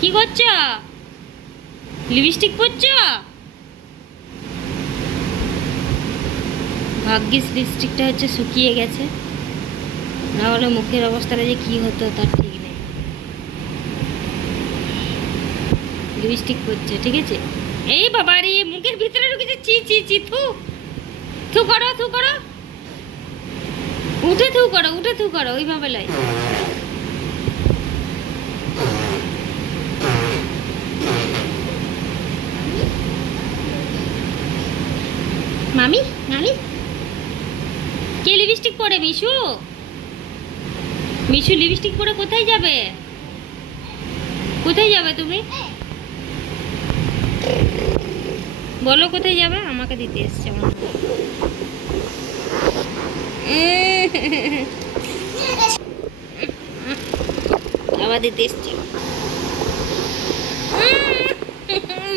কি করছো? লিপস্টিক পরছো? ভাগ্যিস লিপস্টিকটা হচ্ছে শুকিয়ে গেছে, না হলে মুখের অবস্থাটা যে কি হতো তার ঠিক নেই। লিপস্টিক পরছে, ঠিক আছে। এই বাবা রে, মুখের ভিতরে ঢুকেছে। চি চি চি, থু থু করো, থু করো, উঠে থু করো, উঠে থু করো, ওইভাবে লাই। মামি, মামি, কে লিপস্টিক পরে? মিশু? মিশু লিপস্টিক পরে কোথায় যাবে? কোথায় যাবে তুমি? বলো কোথায় যাবে? আমাকে দিতে এসছে আমার। আবার দিতে এসছে।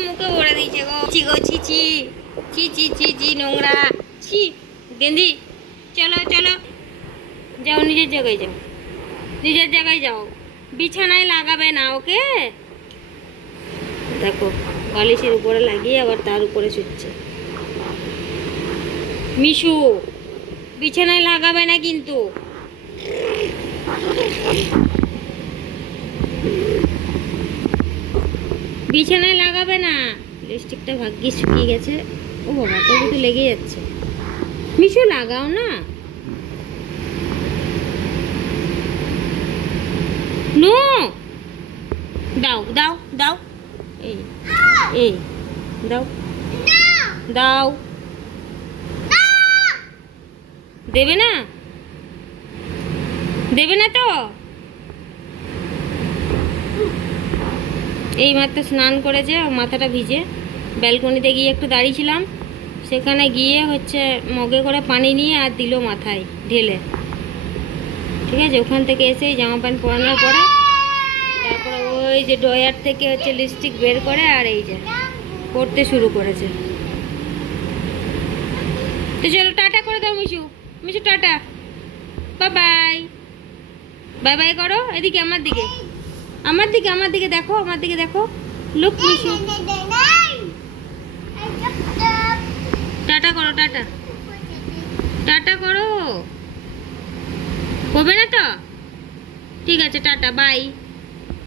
মুখে ভরে দিয়েছে গো। ছি গো, ছি ছি ছি ছি ছি ছি, নোংরা, ছি। গেন্দি, চলো চলো, যাও নিজের জায়গায় যাও, নিজের জায়গায় যাও। বিছানায় লাগাবে না, ওকে? দেখো, বালিশের উপরে লাগিয়ে আবার তার উপরে শুচ্ছে। মিশু, বিছানায় লাগাবে না কিন্তু। বিছানায় লাগাবে না। লিপস্টিকটা ভাগ্যিস শুকিয়ে গেছে। ও বাবা, তবু তো লেগে যাচ্ছে। মিশু, লাগাও না। নো, দাও দাও দাও, এই এই দাও দাও। দেবে না? দেবে না তো? এই মাত্র স্নান করেছে, মাথাটা ভিজে। ব্যালকনিতে গিয়ে একটু দাঁড়িয়েছিলাম, সেখানে গিয়ে হচ্ছে মগে করে পানি নিয়ে আর দিল মাথায় ঢেলে। ঠিক আছে, ওখান থেকে এসেই জামা প্যান্ট পরানোর পরে তারপরে ওই যে ড্রয়ার থেকে হচ্ছে লিপস্টিক বের করে আর এই যে পরতে শুরু করেছে। তো চলো টাটা করে দাও Mishu. Mishu tata, bye bye. Bye bye করো। এদিকে আমার দিকে, আমার দিকে, আমার দিকে দেখো, আমার দিকে দেখো। লুক মিশু, টাটা করো, টাটা, টাটা করো। করবে না তো? ঠিক আছে, টাটা, বাই।